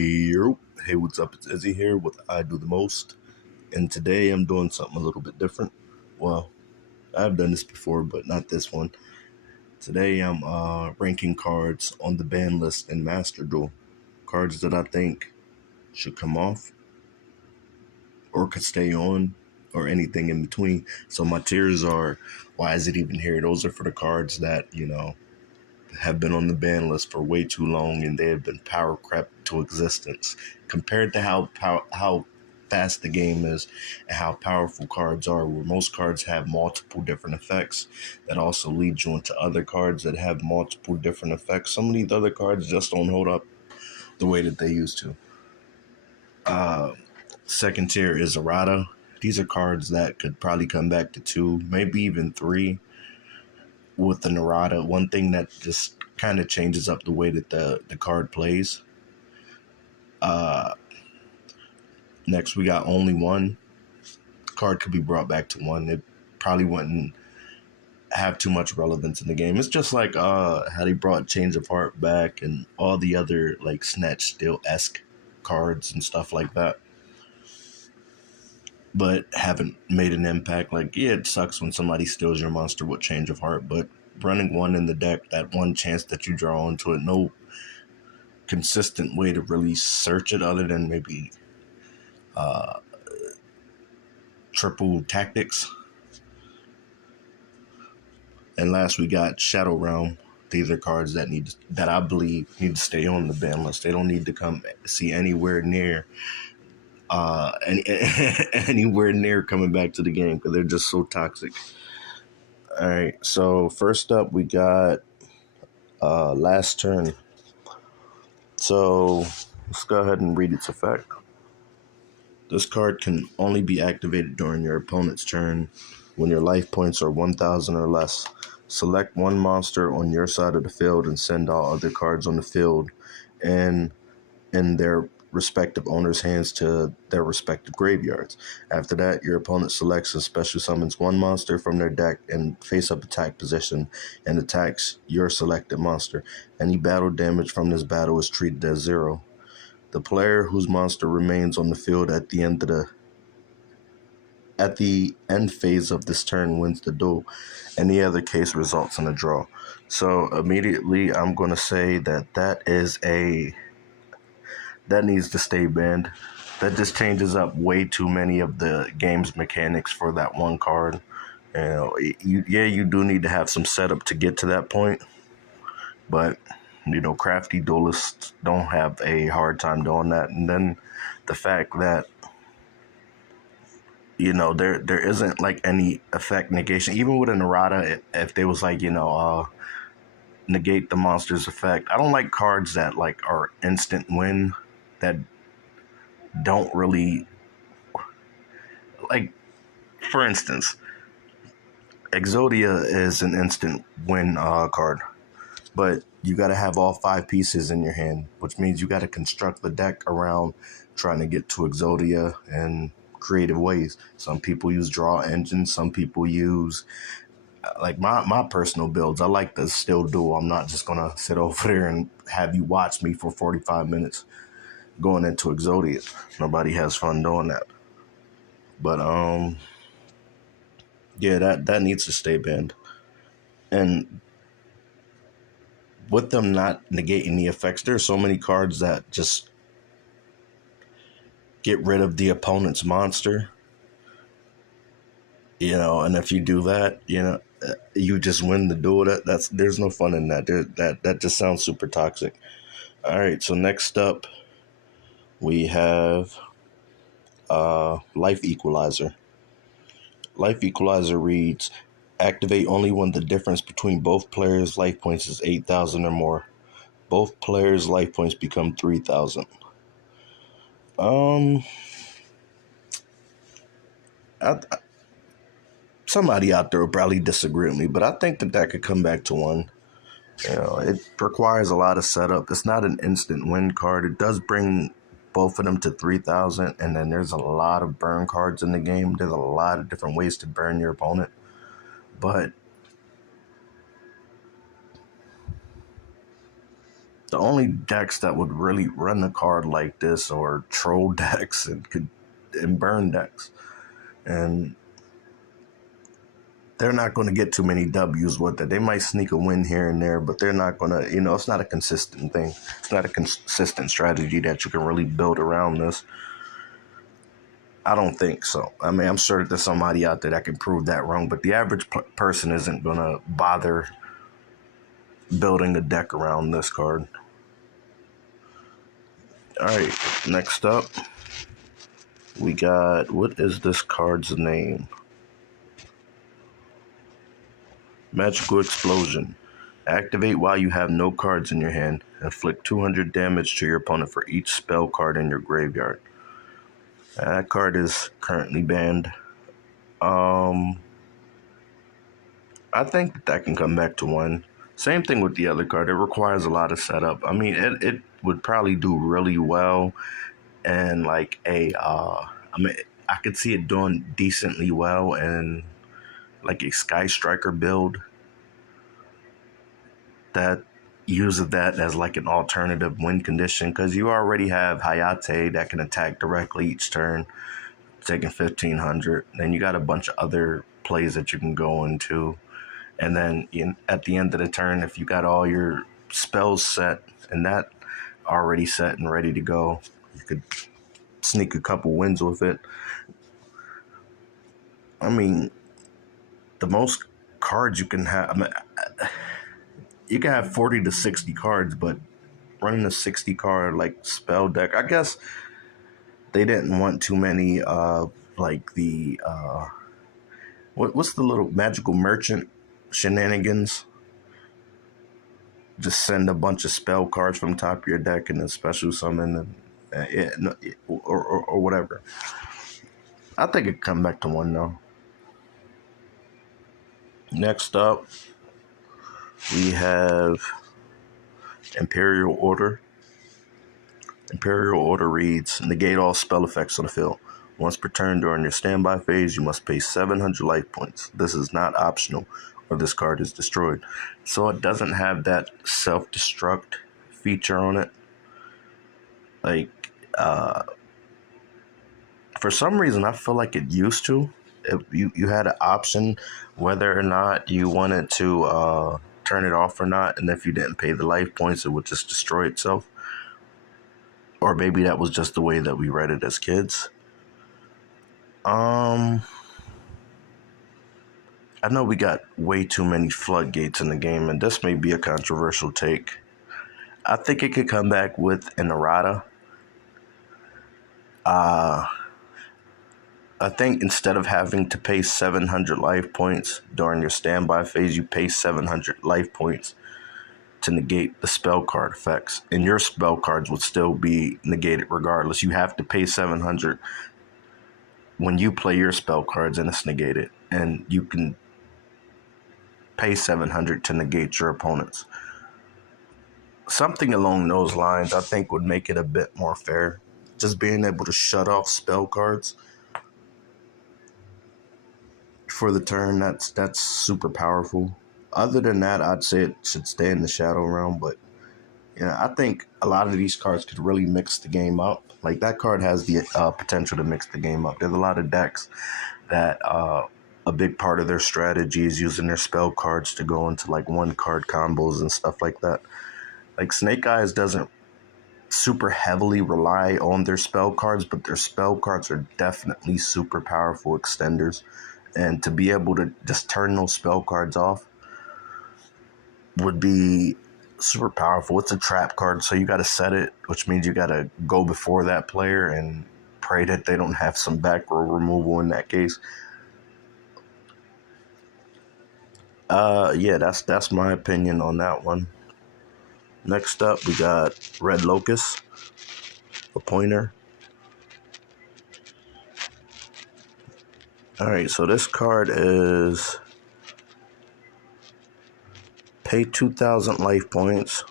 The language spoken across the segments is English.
Yo, hey, what's up? It's Izzy here with I Do the Most, and today I'm doing something a little bit different. Well, I've done this before, but not this one. Today I'm ranking cards on the ban list in Master Duel, cards that I think should come off or could stay on, or anything in between. So my tiers are, why is it even here? Those are for the cards that have been on the ban list for way too long, and they have been power crept to existence compared to how fast the game is and how powerful cards are, where most cards have multiple different effects that also lead you into other cards that have multiple different effects. Some of these other cards just don't hold up the way that they used to. uh Second tier is errata. These are cards that could probably come back to two, maybe even three with the Narada. One thing that just kind of changes up the way that the card plays. Uh, Next, we got only one. Card could be brought back to one. It probably wouldn't have too much relevance in the game. It's just like how they brought Change of Heart back and all the other like Snatch Steal-esque cards and stuff like that, but haven't made an impact. Like, yeah, it sucks when somebody steals your monster with Change of Heart, but running one in the deck, that one chance that you draw onto it, no consistent way to really search it other than maybe uh, triple tactics. And last, we got Shadow Realm. These are cards that I believe need to stay on the ban list. They don't need to come see anywhere near anywhere near coming back to the game because they're just so toxic. All right, so first up we got last turn. So let's go ahead and read its effect. This card can only be activated during your opponent's turn when your life points are 1,000 or less. Select one monster on your side of the field and send all other cards on the field and in their respective owners' hands to their respective graveyards. After that, your opponent selects and special summons one monster from their deck in face-up attack position and attacks your selected monster. Any battle damage from this battle is treated as 0. The player whose monster remains on the field at the end phase of this turn wins the duel. Any other case results in a draw. So immediately I'm going to say that needs to stay banned. That just changes up way too many of the game's mechanics for that one card. You do need to have some setup to get to that point, but crafty duelists don't have a hard time doing that. And then the fact that there isn't like any effect negation, even with an errata. If they was like negate the monster's effect, I don't like cards that like are instant win that don't really, like, for instance, Exodia is an instant win card, but you got to have all 5 pieces in your hand, which means you got to construct the deck around trying to get to Exodia in creative ways. Some people use draw engines, some people use like my personal builds. I like the still duel. I'm not just gonna sit over there and have you watch me for 45 minutes going into Exodia. Nobody has fun doing that. But yeah, that needs to stay banned. And with them not negating the effects, there's so many cards that just get rid of the opponent's monster. And if you do that, you just win the duel. There's no fun in that. That just sounds super toxic. All right, so next up we have Life Equalizer. Life Equalizer reads, activate only when the difference between both players' life points is 8,000 or more. Both players' life points become 3,000. Somebody out there will probably disagree with me, but I think that could come back to one. It requires a lot of setup. It's not an instant win card. It does bring both of them to 3,000, and then there's a lot of burn cards in the game. There's a lot of different ways to burn your opponent, but The only decks that would really run a card like this are troll decks and burn decks. And they're not going to get too many W's with it. They might sneak a win here and there, but they're not going to, it's not a consistent thing. It's not a consistent strategy that you can really build around this. I don't think so. I mean, I'm sure that there's somebody out there that can prove that wrong, but the average person isn't going to bother building a deck around this card. All right, next up, we got, what is this card's name? Magical Explosion. Activate while you have no cards in your hand. Inflict 200 damage to your opponent for each spell card in your graveyard. That card is currently banned. I think that can come back to one. Same thing with the other card. It requires a lot of setup. I mean, it would probably do really well and like I could see it doing decently well in like a Sky Striker build that uses that as like an alternative win condition, because you already have Hayate that can attack directly each turn, taking 1,500. Then you got a bunch of other plays that you can go into. And then at the end of the turn, if you got all your spells set and that already set and ready to go, you could sneak a couple wins with it. I mean, the most cards you can have, you can have 40 to 60 cards, but running a 60 card like spell deck, I guess they didn't want too many like the what's the little magical merchant shenanigans. Just send a bunch of spell cards from top of your deck and then special summon or whatever. I think it could come back to one though. Next up, we have Imperial Order. Imperial Order reads, negate all spell effects on the field. Once per turn during your standby phase, you must pay 700 life points. This is not optional, or this card is destroyed. So it doesn't have that self-destruct feature on it. Like, for some reason, I feel like it used to. If you had an option whether or not you wanted to turn it off or not, and if you didn't pay the life points, it would just destroy itself. Or maybe that was just the way that we read it as kids. I know we got way too many floodgates in the game, and this may be a controversial take. I think it could come back with an errata. I think instead of having to pay 700 life points during your standby phase, you pay 700 life points to negate the spell card effects. And your spell cards would still be negated regardless. You have to pay 700 when you play your spell cards and it's negated. And you can pay 700 to negate your opponents. Something along those lines, I think, would make it a bit more fair. Just being able to shut off spell cards for the turn, that's super powerful. Other than that, I'd say it should stay in the Shadow Realm, but I think a lot of these cards could really mix the game up. Like, that card has the potential to mix the game up. There's a lot of decks that a big part of their strategy is using their spell cards to go into like one card combos and stuff like that. Like, Snake Eyes doesn't super heavily rely on their spell cards, but their spell cards are definitely super powerful extenders. And to be able to just turn those spell cards off would be super powerful. It's a trap card, so you got to set it, which means you got to go before that player and pray that they don't have some back row removal in that case. That's my opinion on that one. Next up, we got Red Locust, a pointer. All right, so this card is pay 2,000 life points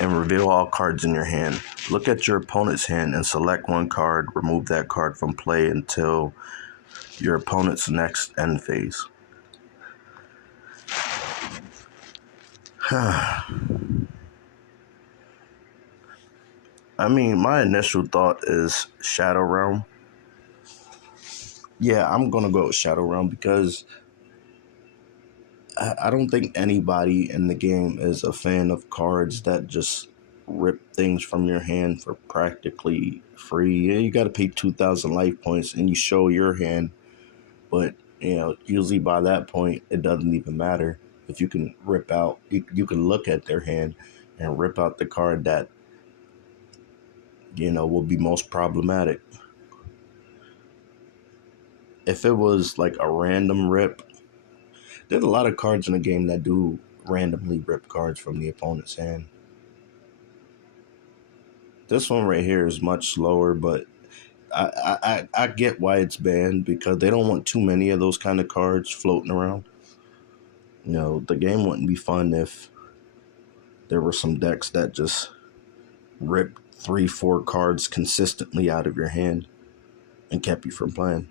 and reveal all cards in your hand. Look at your opponent's hand and select one card. Remove that card from play until your opponent's next end phase. I mean, my initial thought is Shadow Realm. Yeah, I'm gonna go with Shadow Realm because I don't think anybody in the game is a fan of cards that just rip things from your hand for practically free. Yeah, you got to pay 2,000 life points and you show your hand, but usually by that point, it doesn't even matter if you can rip out. You can look at their hand and rip out the card that will be most problematic. If it was like a random rip, there's a lot of cards in the game that do randomly rip cards from the opponent's hand. This one right here is much slower, but I get why it's banned because they don't want too many of those kind of cards floating around. The game wouldn't be fun if there were some decks that just ripped 3, 4 cards consistently out of your hand and kept you from playing.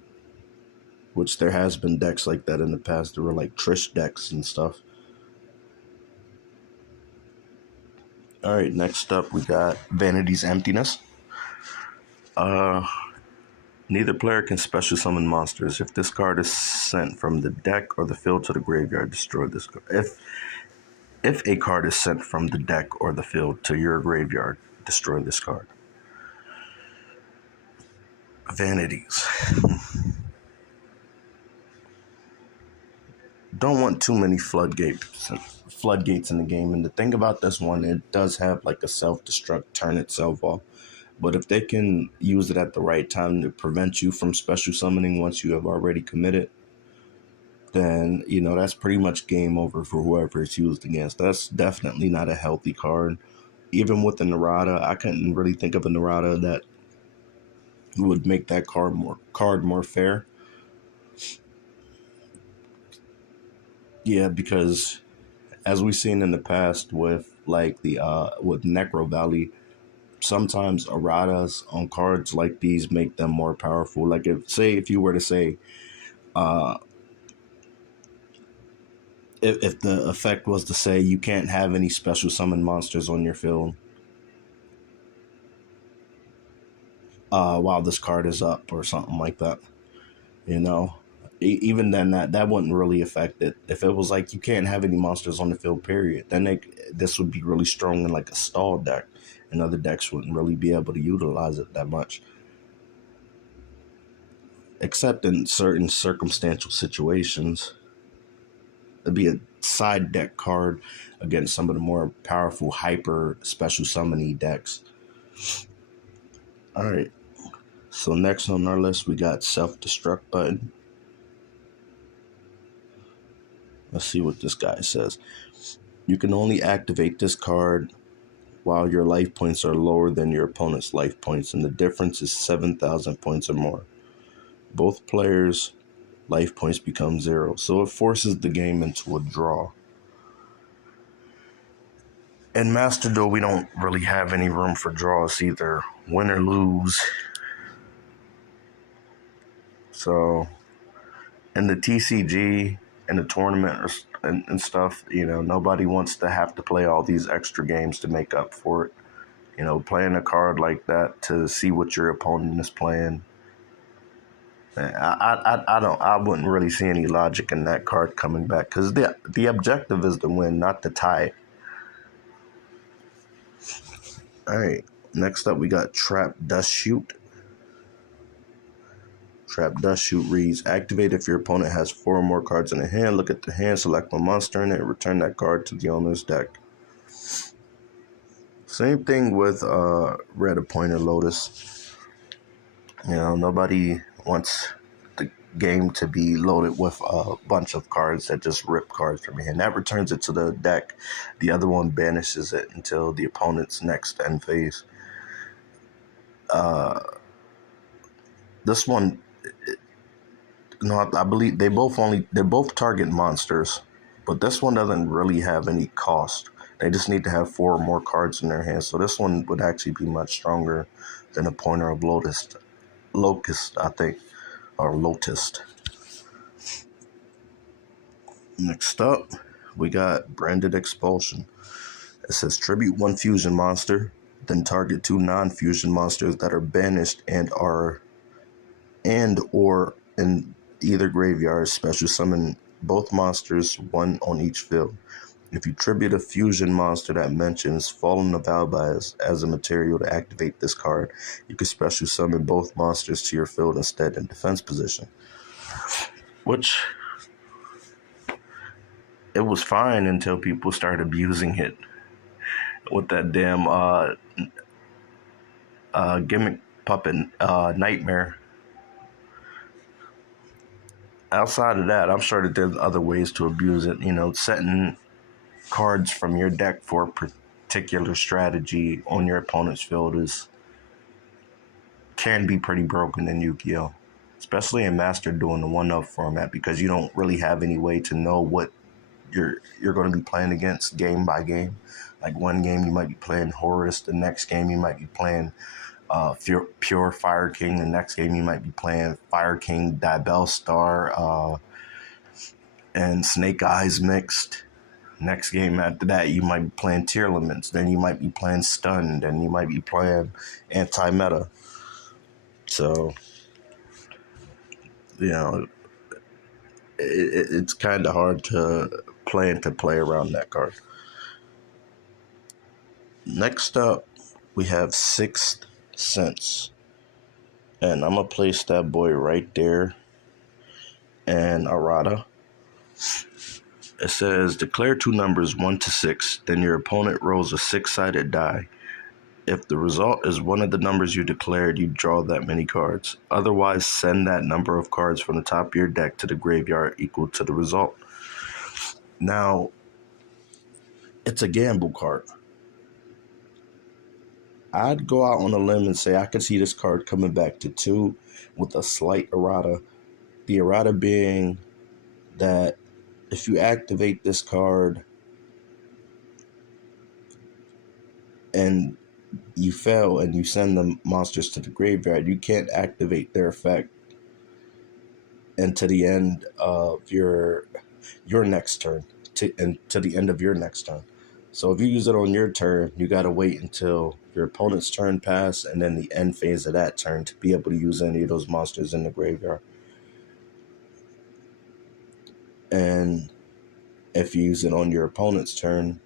Which there has been decks like that in the past. There were like Trish decks and stuff. All right, next up we got Vanity's Emptiness. Neither player can special summon monsters. If this card is sent from the deck or the field to the graveyard, destroy this card. If a card is sent from the deck or the field to your graveyard, destroy this card. Vanities. Don't want too many floodgates in the game. And the thing about this one, it does have like a self-destruct, turn itself off. But if they can use it at the right time to prevent you from special summoning once you have already committed, then, that's pretty much game over for whoever it's used against. That's definitely not a healthy card. Even with the Narada, I couldn't really think of a Narada that would make that card more fair. Yeah, because as we've seen in the past with like the with Necro Valley, sometimes erratas on cards like these make them more powerful. Like if you were to say if the effect was to say you can't have any special summon monsters on your field while this card is up or something like that, even then that wouldn't really affect it. If it was like you can't have any monsters on the field, period, then this would be really strong in like a stall deck, and other decks wouldn't really be able to utilize it that much, except in certain circumstantial situations. It'd be a side deck card against some of the more powerful hyper special summoning decks. All right. So next on our list, we got self-destruct button. Let's see what this guy says. You can only activate this card while your life points are lower than your opponent's life points, and the difference is 7,000 points or more. Both players' life points become 0, so it forces the game into a draw. In Master Duel, we don't really have any room for draws either, win or lose. So, in the TCG and the tournament and stuff, nobody wants to have to play all these extra games to make up for it. Playing a card like that to see what your opponent is playing. I wouldn't really see any logic in that card coming back because the objective is to win, not to tie. All right, next up we got Trap Dust Shoot. Trap Dust Shoot reads, activate if your opponent has 4 or more cards in their hand. Look at the hand, select one monster in it, return that card to the owner's deck. Same thing with Red Appointed Lotus. Nobody wants the game to be loaded with a bunch of cards that just rip cards from your hand. That returns it to the deck. The other one banishes it until the opponent's next end phase. This one, I believe they're both target monsters, but this one doesn't really have any cost. They just need to have 4 or more cards in their hands. So this one would actually be much stronger than a Pointer of Locust, I think, or Lotus. Next up, we got Branded Expulsion. It says tribute 1 fusion monster. Then target 2 non-fusion monsters that are banished and or in either graveyard. Special summon both monsters, one on each field. If you tribute a fusion monster that mentions Fallen of Alba as a material to activate this card, you can special summon both monsters to your field instead in defense position. Which, it was fine until people started abusing it with that damn gimmick puppet nightmare. Outside of that, I'm sure that there's other ways to abuse it. Setting cards from your deck for a particular strategy on your opponent's field can be pretty broken in Yugioh, especially in Master Duel in the 1-up format, because you don't really have any way to know what you're going to be playing against game by game. Like one game you might be playing Horus, the next game you might be playing Pure Fire King, the next game you might be playing Fire King Diabell Star and Snake Eyes mixed. Next game after that, you might be playing Tier Limits. Then you might be playing Stun. Then you might be playing Anti-Meta. So, it's kind of hard to plan to play around that card. Next up, we have Sixth Sense. And I'm going to place that boy right there. And Arata. It says, declare 2 numbers 1 to 6, then your opponent rolls a 6-sided die. If the result is one of the numbers you declared, you draw that many cards. Otherwise, send that number of cards from the top of your deck to the graveyard equal to the result. Now, it's a gamble card. I'd go out on a limb and say I could see this card coming back to 2 with a slight errata. The errata being that if you activate this card and you fail and you send the monsters to the graveyard, you can't activate their effect until the end of your next turn, to the end of your next turn. So if you use it on your turn, you got to wait until your opponent's turn pass and then the end phase of that turn to be able to use any of those monsters in the graveyard. And if you use it on your opponent's turn,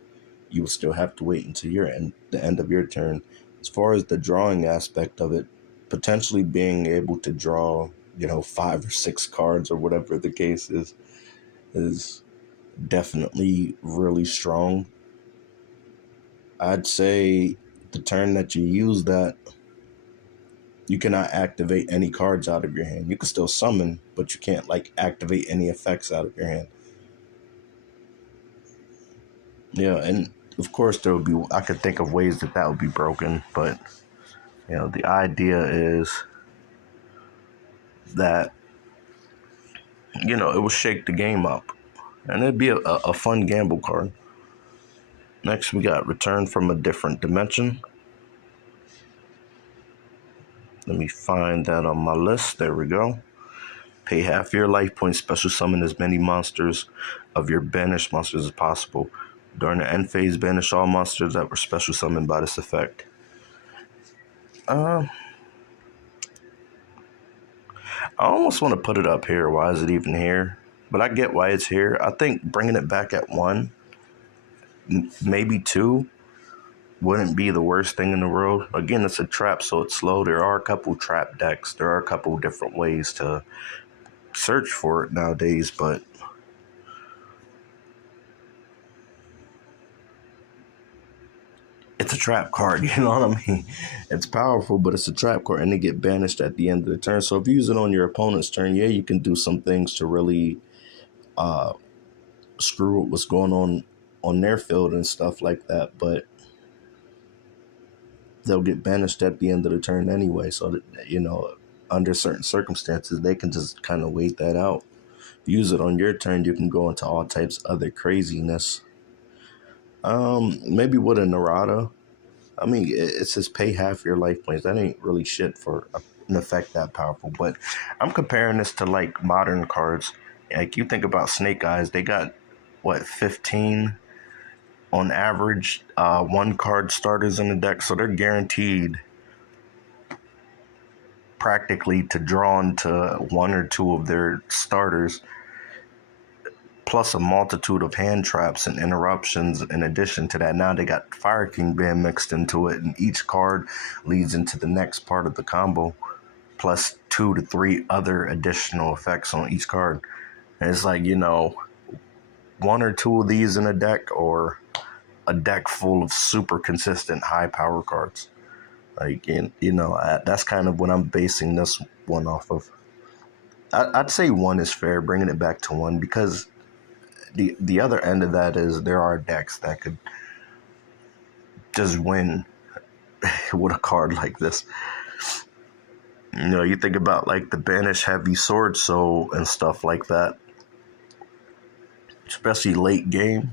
you will still have to wait until the end of your turn. As far as the drawing aspect of it, potentially being able to draw, 5 or 6 cards or whatever the case is definitely really strong. I'd say the turn that you use that, you cannot activate any cards out of your hand. You can still summon, but you can't activate any effects out of your hand. Yeah, and of course I could think of ways that would be broken, but the idea is that it will shake the game up, and it'd be a fun gamble card. Next, we got Return from a Different Dimension. Let me find that on my list. There we go. Pay half your life points, special summon as many monsters of your banished monsters as possible. During the end phase, banish all monsters that were special summoned by this effect. I almost want to put it up here. Why is it even here? But I get why it's here. I think bringing it back at 1, maybe 2, wouldn't be the worst thing in the world. Again, it's a trap, so it's slow. There are a couple trap decks. There are a couple different ways to search for it nowadays, but it's a trap card, you know what I mean? It's powerful, but it's a trap card, and they get banished at the end of the turn. So if you use it on your opponent's turn, yeah, you can do some things to really screw up what's going on their field and stuff like that, but they'll get banished at the end of the turn anyway. So that, under certain circumstances, they can just kind of wait that out. Use it on your turn, you can go into all types of other craziness. Maybe with a Narada. I mean, it says pay half your life points. That ain't really shit for an effect that powerful. But I'm comparing this to modern cards. You think about Snake Eyes. They got 15 on average, one card starters in the deck, so they're guaranteed practically to draw into one or two of their starters, plus a multitude of hand traps and interruptions. In addition to that, now they got Fire King Band mixed into it, and each card leads into the next part of the combo, plus 2 to 3 other additional effects on each card. And it's like, one or two of these in a deck, or a deck full of super consistent high power cards. Like, and that's kind of what I'm basing this one off of. I'd say one is fair, bringing it back to one, because the other end of that is there are decks that could just win with a card like this. You think about like the Banish Heavy Sword Soul and stuff like that, especially late game.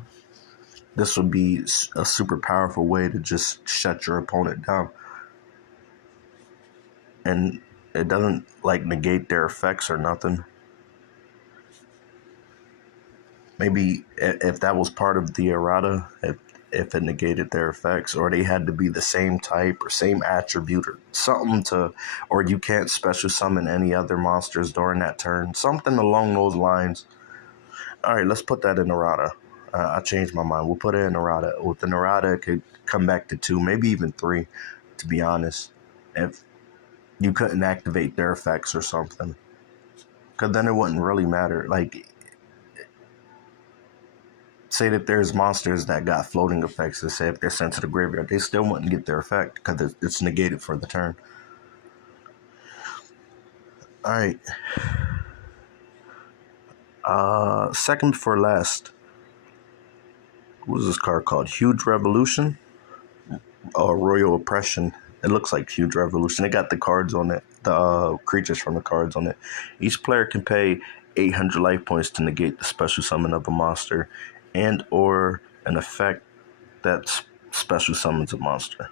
This would be a super powerful way to just shut your opponent down. And it doesn't like negate their effects or nothing. Maybe if that was part of the errata, if it negated their effects, or they had to be the same type or same attribute or something or you can't special summon any other monsters during that turn, something along those lines. All right, let's put that in errata. I changed my mind. We'll put it in errata. With an errata, it could come back to 2, maybe even 3, to be honest, if you couldn't activate their effects or something. Because then it wouldn't really matter. Like, say that there's monsters that got floating effects, and say if they're sent to the graveyard, they still wouldn't get their effect because it's negated for the turn. All right. Second before last. What is this card called? Huge Revolution? Royal Oppression. It looks like Huge Revolution. They got the cards on it, the creatures from the cards on it. Each player can pay 800 life points to negate the special summon of a monster and or an effect that special summons a monster.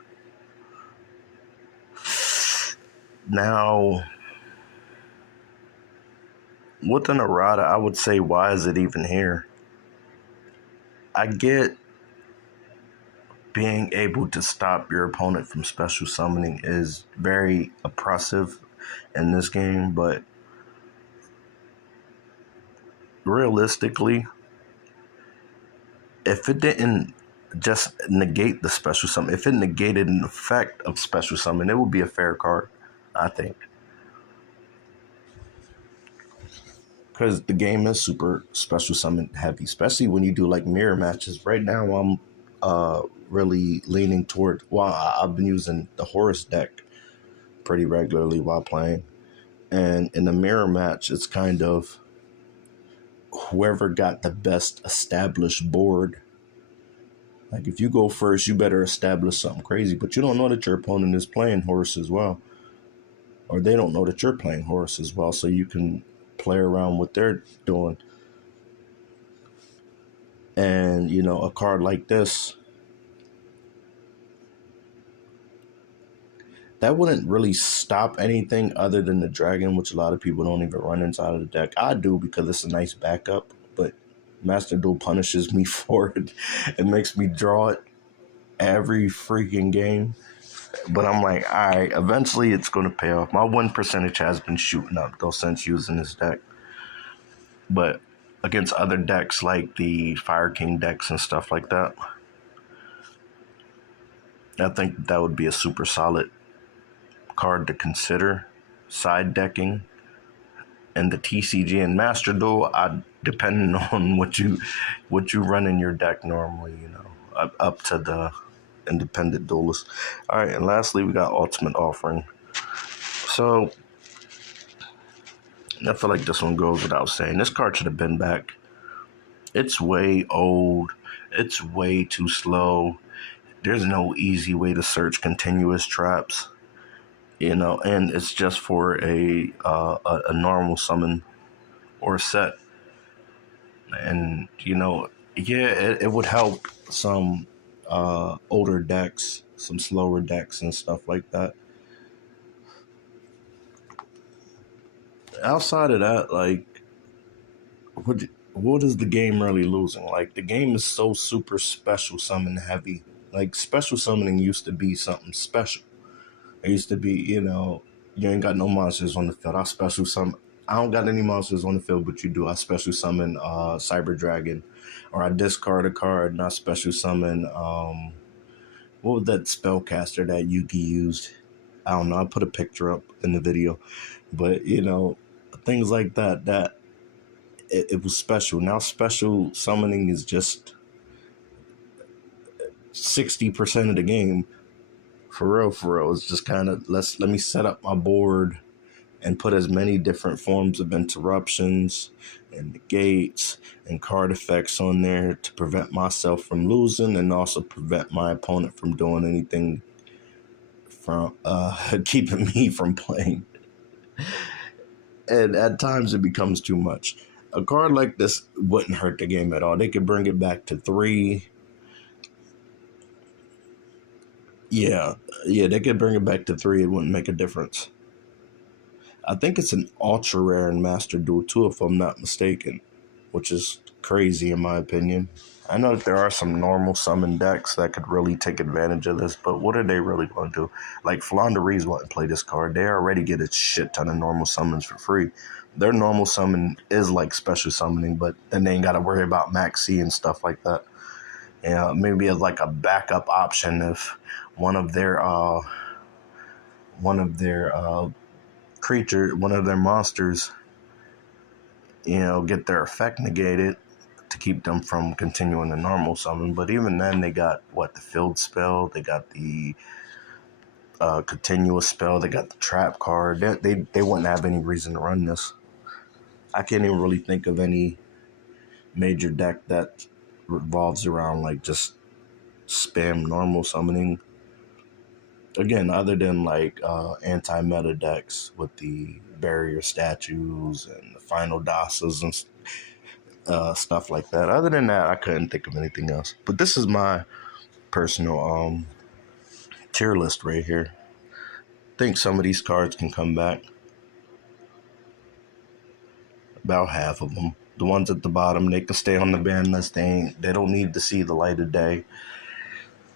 Now, with an errata, I would say, why is it even here? I get being able to stop your opponent from special summoning is very oppressive in this game, but realistically, if it didn't just negate the special summon, if it negated an effect of special summon, it would be a fair card, I think. Because the game is super special summon heavy, especially when you do like mirror matches. Right now, I'm really leaning toward. Well, I've been using the Horus deck pretty regularly while playing, and in the mirror match, it's kind of whoever got the best established board. Like, if you go first, you better establish something crazy, but you don't know that your opponent is playing Horus as well, or they don't know that you're playing Horus as well, so you can play around what they're doing. And, a card like this, that wouldn't really stop anything other than the dragon, which a lot of people don't even run inside of the deck. I do, because it's a nice backup, but Master Duel punishes me for it. It makes me draw it every freaking game. But I'm like, all right, eventually it's going to pay off. My win percentage has been shooting up, though, since using this deck. But against other decks like the Fire King decks and stuff like that, I think that would be a super solid card to consider side decking. And the TCG and Master Duel, depending on what you run in your deck normally, up to the independent duelist. All right, and lastly, we got Ultimate Offering. So I feel like this one goes without saying. This card should have been back. It's way old. It's way too slow. There's no easy way to search continuous traps, and it's just for a normal summon or set. And, it would help some older decks, some slower decks and stuff like that. Outside of that, like, what is the game really losing? Like, the game is so super special summon heavy. Like, special summoning used to be something special. It used to be, you ain't got no monsters on the field. I special summon. I don't got any monsters on the field, but you do. I special summon Cyber Dragon, or I discard a card and I special summon what was that spellcaster that Yugi used? I don't know. I put a picture up in the video, but things like that. It was special. Now special summoning is just 60% of the game. For real, for real. It's just kind of let me set up my board and put as many different forms of interruptions and negates and card effects on there to prevent myself from losing and also prevent my opponent from doing anything from keeping me from playing. And at times it becomes too much. A card like this wouldn't hurt the game at all. They could bring it back to 3. Yeah, they could bring it back to 3. It wouldn't make a difference. I think it's an ultra rare in Master Duel 2, if I'm not mistaken, which is crazy in my opinion. I know that there are some normal summon decks that could really take advantage of this, but what are they really going to do? Like, Flandreese wouldn't play this card. They already get a shit ton of normal summons for free. Their normal summon is like special summoning, but then they ain't got to worry about Maxi and stuff like that. Yeah, maybe as like a backup option if one of their creature, one of their monsters, get their effect negated to keep them from continuing the normal summon. But even then, they got the field spell, they got the continuous spell, they got the trap card. They wouldn't have any reason to run this. I can't even really think of any major deck that revolves around like just spam normal summoning. Again, other than like anti-meta decks with the barrier statues and the final dasas and stuff like that. Other than that, I couldn't think of anything else. But this is my personal tier list right here. I think some of these cards can come back. About half of them. The ones at the bottom, they can stay on the ban list. They don't need to see the light of day.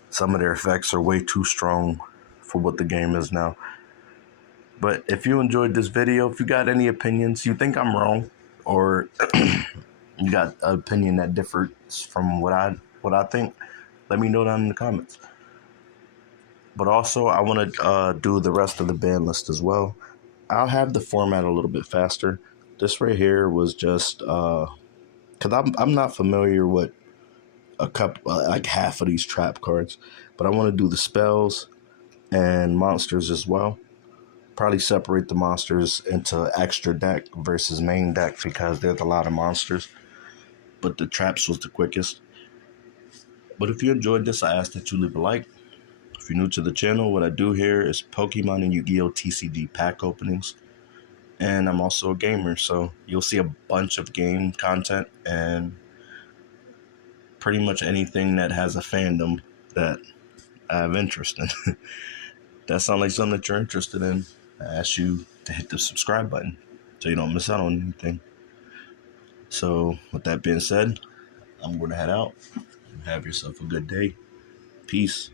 Some of their effects are way too strong for what the game is now. But if you enjoyed this video, if you got any opinions, you think I'm wrong, or you got an opinion that differs from what I think, let me know down in the comments. But also, I want to do the rest of the ban list as well. I'll have the format a little bit faster. This right here was just because I'm not familiar with a couple, like half of these trap cards, but I want to do the spells and monsters as well. Probably separate the monsters into extra deck versus main deck because there's a lot of monsters, but the traps was the quickest. But if you enjoyed this, I ask that you leave a like. If you're new to the channel, what I do here is Pokemon and Yu-Gi-Oh! TCG pack openings. And I'm also a gamer, so you'll see a bunch of game content and pretty much anything that has a fandom that I have interest in. That sounds like something that you're interested in. I ask you to hit the subscribe button so you don't miss out on anything. So with that being said, I'm going to head out. Have yourself a good day. Peace.